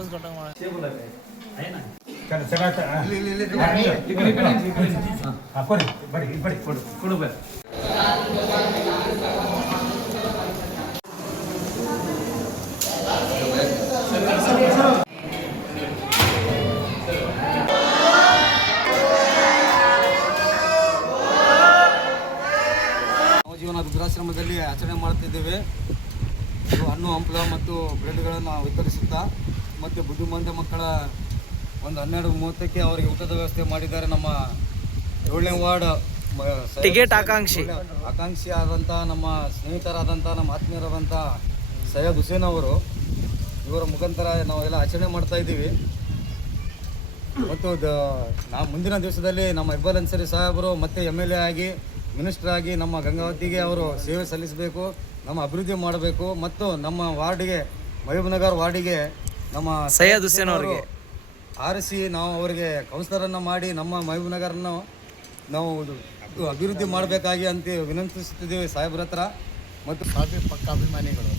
Post कटा मारा आहे ना चला चला हां बड़ी बड़ी बड़ी कोड बस ಜೀವನ ವೃದ್ಧಾಶ್ರಮದಲ್ಲಿ ಆಚರಣೆ ಮಾಡುತ್ತಿದ್ದೇವೆ. ಹಣ್ಣು ಹಂಪಲ ಮತ್ತು ಬ್ರೆಡ್ಗಳನ್ನು ವಿತರಿಸುತ್ತಾ ಮತ್ತು ಬುದ್ಧಿಮಾಂದ ಮಕ್ಕಳ ಒಂದು 12:30ಕ್ಕೆ ಅವರಿಗೆ ಊಟದ ವ್ಯವಸ್ಥೆ ಮಾಡಿದ್ದಾರೆ. ನಮ್ಮ 7ನೇ ವಾರ್ಡ್ ಟಿಕೆಟ್ ಆಕಾಂಕ್ಷಿ ಆದಂಥ ನಮ್ಮ ಸ್ನೇಹಿತರಾದಂಥ ನಮ್ಮ ಆತ್ಮೀಯರಾದಂಥ ಸೈಯದ್ ಹುಸೇನ್ ಅವರು ಇವರ ಮುಖಾಂತರ ನಾವೆಲ್ಲ ಆಚರಣೆ ಮಾಡ್ತಾ ಇದ್ದೀವಿ. ಮತ್ತು ನಾವು ಮುಂದಿನ ದಿವಸದಲ್ಲಿ ನಮ್ಮ ಇಕ್ಬಾಲ್ ಅನ್ಸರಿ ಸಾಹೇಬರು ಮತ್ತೆ MLA ಆಗಿ ಮಿನಿಸ್ಟರ್ ಆಗಿ ನಮ್ಮ ಗಂಗಾವತಿಗೆ ಅವರು ಸೇವೆ ಸಲ್ಲಿಸಬೇಕು, ನಮ್ಮ ಅಭಿವೃದ್ಧಿ ಮಾಡಬೇಕು. ಮತ್ತು ನಮ್ಮ ವಾರ್ಡಿಗೆ ಮಹಬೂಬ್ನಗರ್ ವಾರ್ಡಿಗೆ ನಮ್ಮ ಸೈಯದ್ ಹುಸೇನ್ ಅವರಿಗೆ ಆರಿಸಿ ನಾವು ಅವರಿಗೆ ಕೌನ್ಸಿಲರನ್ನು ಮಾಡಿ ನಮ್ಮ ಮಹಬೂಬ್ನಗರನ್ನು ನಾವು ಅಭಿವೃದ್ಧಿ ಮಾಡಬೇಕಾಗಿ ಅಂತ ವಿನಂತಿಸುತ್ತಿದ್ದೇವೆ ಸಾಹೇಬ್ರ ಹತ್ರ. ಮತ್ತು ಪಕ್ಕ ಅಭಿಮಾನಿಗಳು